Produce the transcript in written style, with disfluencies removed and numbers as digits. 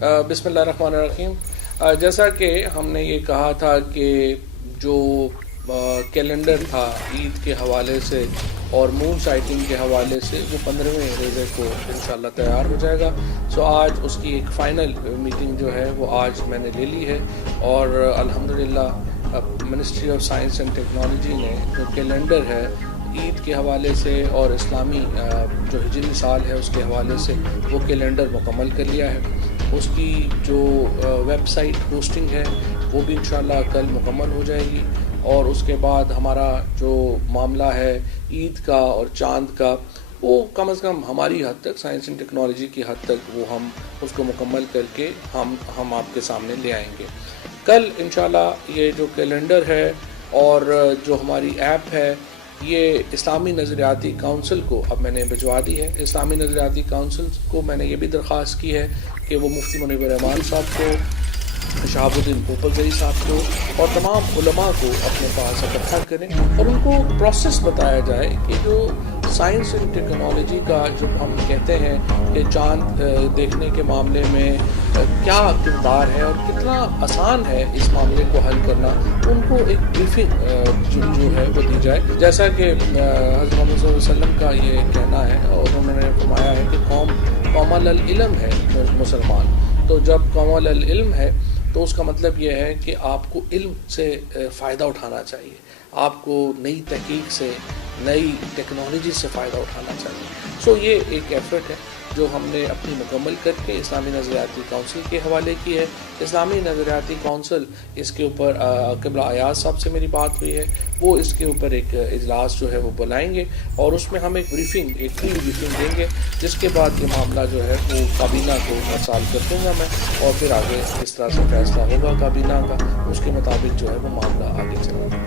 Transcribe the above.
बिस्मिल्लाहिर्रहमानिर्रहीम। जैसा कि हमने ये कहा था कि जो कैलेंडर था ईद के हवाले से और मून साइटिंग के हवाले से वो 15वें रोज़े को इंशाल्लाह तैयार हो जाएगा। सो आज उसकी एक फ़ाइनल मीटिंग जो है वो आज मैंने ले ली है और अल्हम्दुलिल्लाह ministry of science and technology ने जो कैलेंडर है ईद के हवाले से और इस्लामी जो हिजरी साल है उसके हवाले से वो कैलेंडर मुकम्मल कर लिया है। उसकी जो वेबसाइट होस्टिंग है वो भी इंशाल्लाह कल मुकम्मल हो जाएगी और उसके बाद हमारा जो मामला है ईद का और चांद का वो कम से कम हमारी हद तक साइंस एंड टेक्नोलॉजी की हद तक वो हम उसको मुकम्मल करके हम आपके सामने ले आएंगे। कल इंशाल्लाह ये जो कैलेंडर है और जो हमारी ऐप है ये इस्लामी नज़रियाती काउंसिल को अब मैंने भिजवा दी है। इस्लामी नज़रियाती काउंसिल को मैंने ये भी दरख्वास्त की है कि वो मुफ्ती मुनीर रहमान साहब को, शहाबुद्दीन पोपलजई साहब को और तमाम उलमा को अपने पास इकट्ठा करें और उनको प्रोसेस बताया जाए कि जो साइंस एंड टेक्नोलॉजी का जो हम कहते हैं कि चांद देखने के मामले में क्या किरदार है और कितना आसान है इस मामले को हल करना, उनको एक ब्रीफिंग जो है वो दी जाए। जैसा कि हज़रत मोहम्मद सल्लल्लाहु अलैहि वसल्लम का ये कहना है और उन्होंने फरमाया है कि कौम अल इल्म है मुसलमान, तो जब कौम अल इल्म है तो उसका मतलब ये है कि आपको इल्म से फ़ायदा उठाना चाहिए, आपको नई तहकीक से नई टेक्नोलॉजी से फ़ायदा उठाना चाहिए। सो ये एक एफ़र्ट है जो हमने अपनी मुकम्मल करके इस्लामी नज़रियाती काउंसिल के हवाले की है। इस्लामी नज़रियाती काउंसिल इसके ऊपर क़िबला अयाज साहब से मेरी बात हुई है, वो इसके ऊपर एक इजलास जो है वो बुलाएंगे और उसमें हम एक प्री ब्रीफिंग देंगे, जिसके बाद ये मामला जो है वो काबीना को मसाल कर दूँगा मैं और फिर आगे इस तरह से फैसला होगा काबीना का, उसके मुताबिक जो है वो मामला आगे चलेगा।